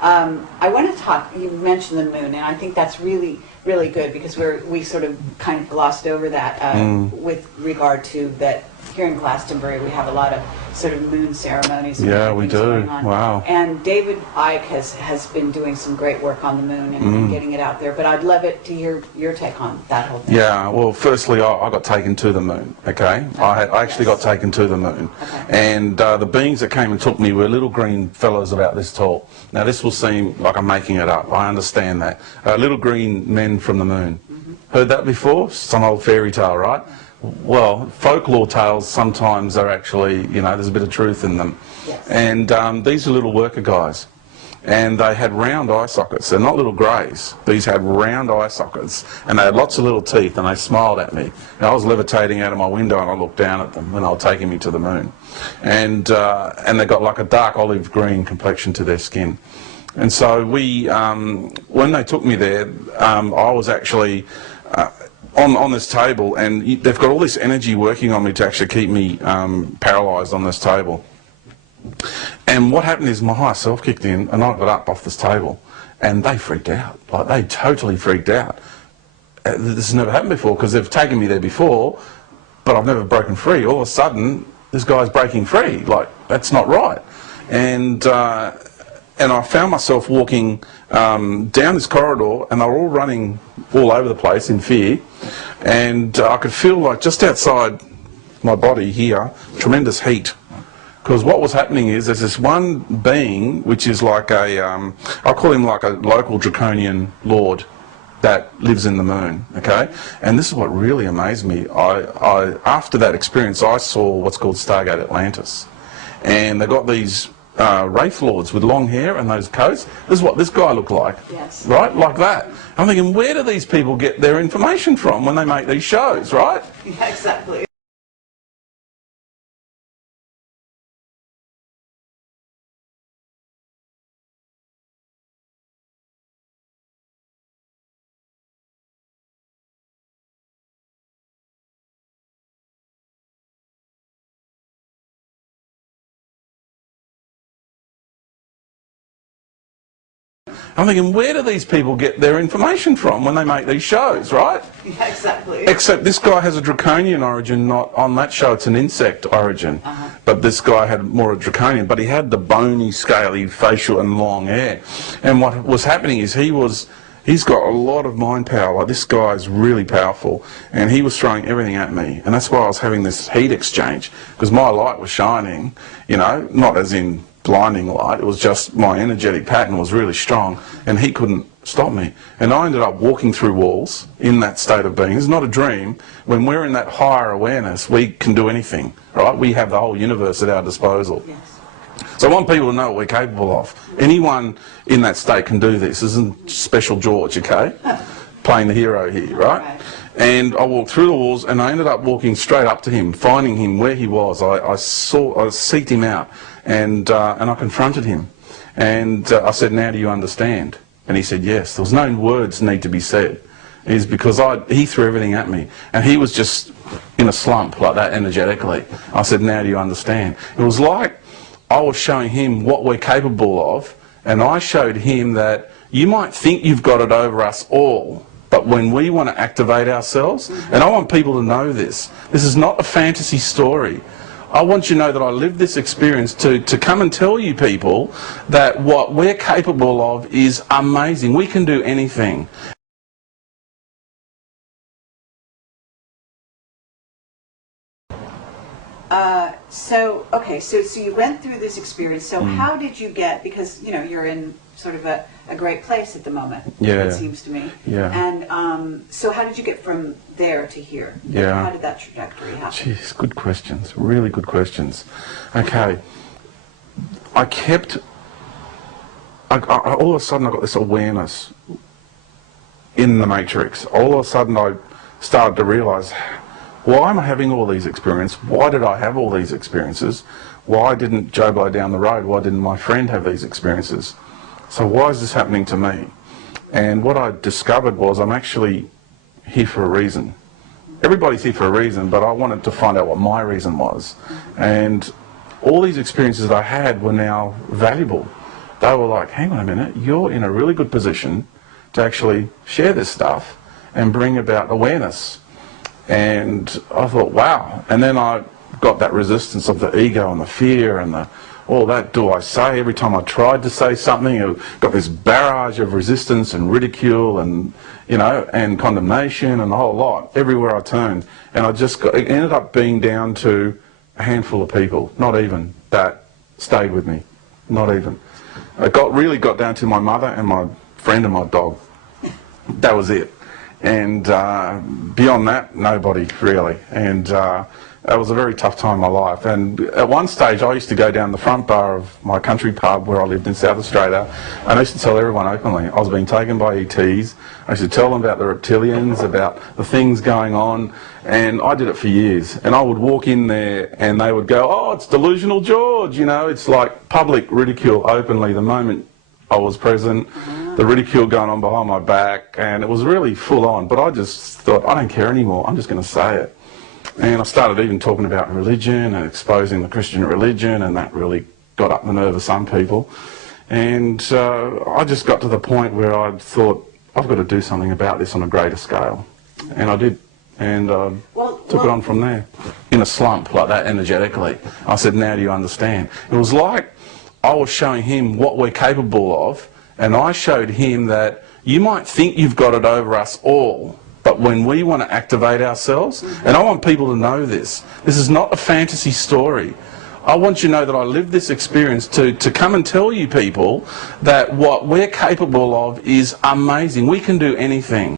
I want to talk, you mentioned the moon, and I think that's really, really good because we sort of kind of glossed over that with regard to that here in Glastonbury we have a lot of sort of moon ceremonies. Yeah, we do. Wow. And David Icke has been doing some great work on the moon and getting it out there, but I'd love it to hear your take on that whole thing. Yeah, well, firstly, I got taken to the moon, okay? I actually got taken to the moon. Okay. And the beings that came and took me were little green fellows about this tall. Now, this will seem like I'm making it up. I understand that. Little green men from the moon. Heard that before? Some old fairy tale, right? Well, folklore tales sometimes are actually, you know, there's a bit of truth in them. Yes. And these are little worker guys. And they had round eye sockets. They're not little greys. These had round eye sockets. And they had lots of little teeth, and they smiled at me. And I was levitating out of my window, and I looked down at them when they were taking me to the moon. And they got like a dark olive green complexion to their skin. And so we, when they took me there, I was actually on this table, and they've got all this energy working on me to actually keep me paralysed on this table. And what happened is my higher self kicked in, and I got up off this table, and they freaked out. Like, they totally freaked out. This has never happened before, because they've taken me there before, but I've never broken free. All of a sudden, this guy's breaking free. Like, that's not right. And I found myself walking down this corridor, and they were all running all over the place in fear. And I could feel, like, just outside my body here, tremendous heat. Because what was happening is there's this one being, which is like a, I call him like a local draconian lord that lives in the moon, okay? And this is what really amazed me. After that experience, I saw what's called Stargate Atlantis. And they got these Wraith Lords with long hair and those coats. This is what this guy looked like. Yes. Right? Like that. I'm thinking, where do these people get their information from when they make these shows, right? Yeah, exactly. I'm thinking, where do these people get their information from when they make these shows, right? Yeah, exactly. Except this guy has a draconian origin, not on that show, it's an insect origin. But this guy had more a draconian, but he had the bony, scaly, facial and long hair. And what was happening is he's got a lot of mind power. Like, this guy is really powerful, and he was throwing everything at me. And that's why I was having this heat exchange, because my light was shining, you know, not as in blinding light, it was just my energetic pattern was really strong, and he couldn't stop me. And I ended up walking through walls in that state of being. It's not a dream. When we're in that higher awareness, we can do anything, right? We have the whole universe at our disposal. Yes. So I want people to know what we're capable of. Anyone in that state can do this. This isn't Special George, okay? Playing the hero here, right? And I walked through the walls, and I ended up walking straight up to him, finding him where he was. I seeked him out, and I confronted him. And I said, now do you understand? And he said, yes. There was no words need to be said. It's because he threw everything at me. And he was just in a slump like that energetically. I said, now do you understand? It was like I was showing him what we're capable of, and I showed him that you might think you've got it over us all, but when we want to activate ourselves, and I want people to know this is not a fantasy story. I want you to know that I lived this experience to come and tell you people that what we're capable of is amazing. We can do anything. So you went through this experience. So how did you get, because, you know, you're in sort of a great place at the moment, it seems to me. Yeah. And so how did you get from there to here? Yeah. How did that trajectory happen? Jeez, good questions. Really good questions. Okay. All of a sudden I got this awareness in the matrix. All of a sudden I started to realise, why am I having all these experiences? Why did I have all these experiences? Why didn't Joe Blow down the road? Why didn't my friend have these experiences? So why is this happening to me? And what I discovered was I'm actually here for a reason. Everybody's here for a reason, but I wanted to find out what my reason was. And all these experiences that I had were now valuable. they were like, hang on a minute, you're in a really good position to actually share this stuff and bring about awareness. And I thought, wow. And then I got that resistance of the ego and the fear and all that do I say. Every time I tried to say something, I got this barrage of resistance and ridicule and, you know, and condemnation and a whole lot everywhere I turned. And it ended up being down to a handful of people, not even, that stayed with me, not even. It really got down to my mother and my friend and my dog. That was it. And beyond that, nobody really. And that was a very tough time in my life. And at one stage, I used to go down the front bar of my country pub where I lived in South Australia, and I used to tell everyone openly I was being taken by ETs. I used to tell them about the reptilians, about the things going on, and I did it for years. And I would walk in there and they would go, oh, it's delusional George, you know, it's like public ridicule openly the moment I was present, the ridicule going on behind my back, and it was really full on. But I just thought, I don't care anymore, I'm just going to say it. And I started even talking about religion and exposing the Christian religion, and that really got up the nerve of some people. And I just got to the point where I thought, I've got to do something about this on a greater scale. And I did. And took it on from there. In a slump like that energetically. I said, now do you understand? It was like I was showing him what we're capable of, and I showed him that you might think you've got it over us all, but when we want to activate ourselves, and I want people to know this is not a fantasy story. I want you to know that I lived this experience to come and tell you people that what we're capable of is amazing. We can do anything.